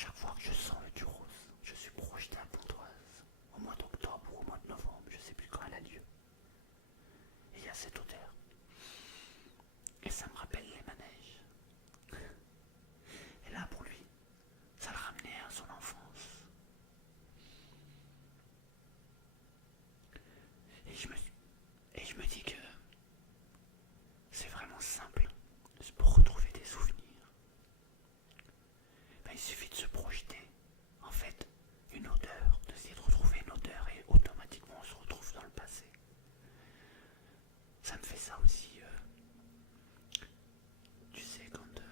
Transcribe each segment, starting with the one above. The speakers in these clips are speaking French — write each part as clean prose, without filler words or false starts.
chaque fois que je sens le churros, je suis projeté à Pontoise, au mois d'octobre ou au mois de novembre, je sais plus quand elle a lieu. Et il y a cette odeur. Et ça me rappelle les manèges. Et là, pour lui, ça le ramenait à son enfance. Et je me dis que c'est vraiment simple pour retrouver des souvenirs. Ben, il suffit de se projeter, en fait, une odeur, d'essayer de retrouver une odeur et automatiquement on se retrouve dans le passé. Ça me fait ça aussi, tu sais, quand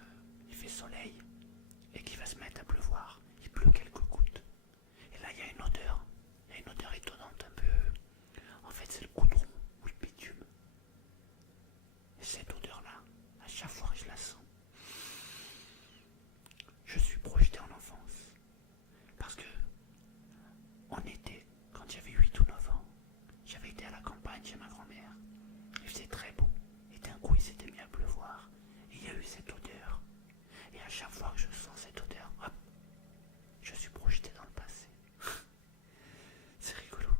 il fait soleil et qu'il va se mettre à pleuvoir, il pleut quelques gouttes. Et là, il y a une odeur étonnante un peu. En fait, c'est le goudron ou le bitume. Et cette odeur-là, à chaque fois que je la sens, je suis projeté en enfance. Parce que, en été, quand j'avais 8 ou 9 ans, j'avais été à la campagne chez ma grand-mère. Il faisait très beau. Et d'un coup, il s'était mis à pleuvoir. Et il y a eu cette odeur. Et à chaque fois que je sens cette odeur, hop, je suis projeté dans le passé. C'est rigolo.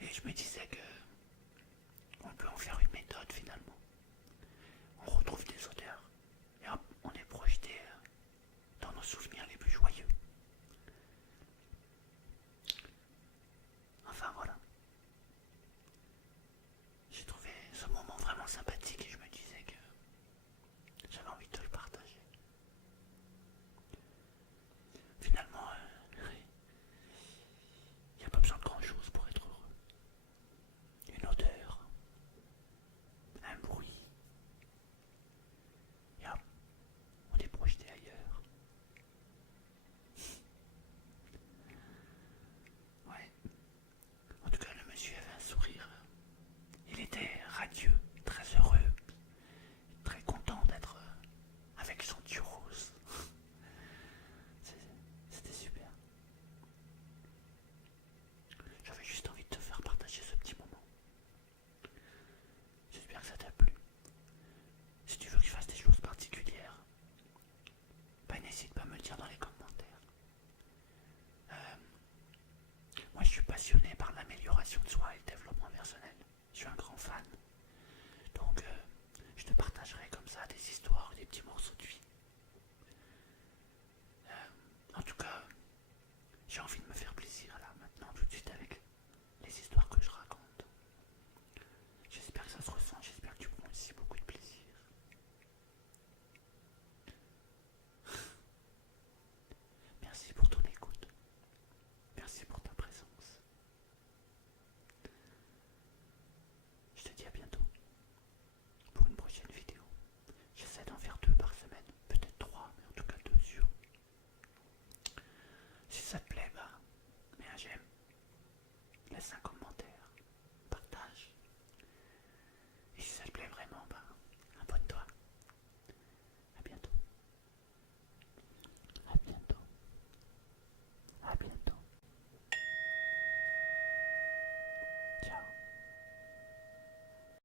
Et je me disais que on peut en faire une méthode finalement. On retrouve des odeurs et hop, on est projeté dans nos souvenirs les plus joyeux. Enfin voilà. J'ai trouvé ce moment vraiment sympathique et je me disais que j'avais envie de le partager. Finalement, il n'y a pas besoin de grand chose pour être heureux. Une odeur, un bruit, et hop, on est projeté ailleurs. Ouais. En tout cas, le monsieur avait un sourire. Il était radieux, très heureux, très content d'être avec son churros. C'était super. J'avais juste envie de te faire partager ce petit moment. J'espère que ça t'a plu. Si tu veux que je fasse des choses particulières, bah n'hésite pas à me le dire dans les commentaires. Moi je suis passionné par l'amélioration de soi et le développement personnel. Je suis un grand fan. Donc je te partagerai comme ça des histoires, des petits morceaux de vie. En tout cas, j'ai envie de me faire plaisir là, maintenant, tout de suite avec les histoires que je raconte. J'espère que ça se ressent, j'espère que tu prends aussi beaucoup de plaisir. Merci pour ton écoute. Merci pour ta présence. Je te dis à bientôt pour une prochaine vidéo. J'essaie d'en faire 2 par semaine, peut-être 3, mais en tout cas 2 sûrs. Si ça te plaît, bah, mets un j'aime, laisse un commentaire.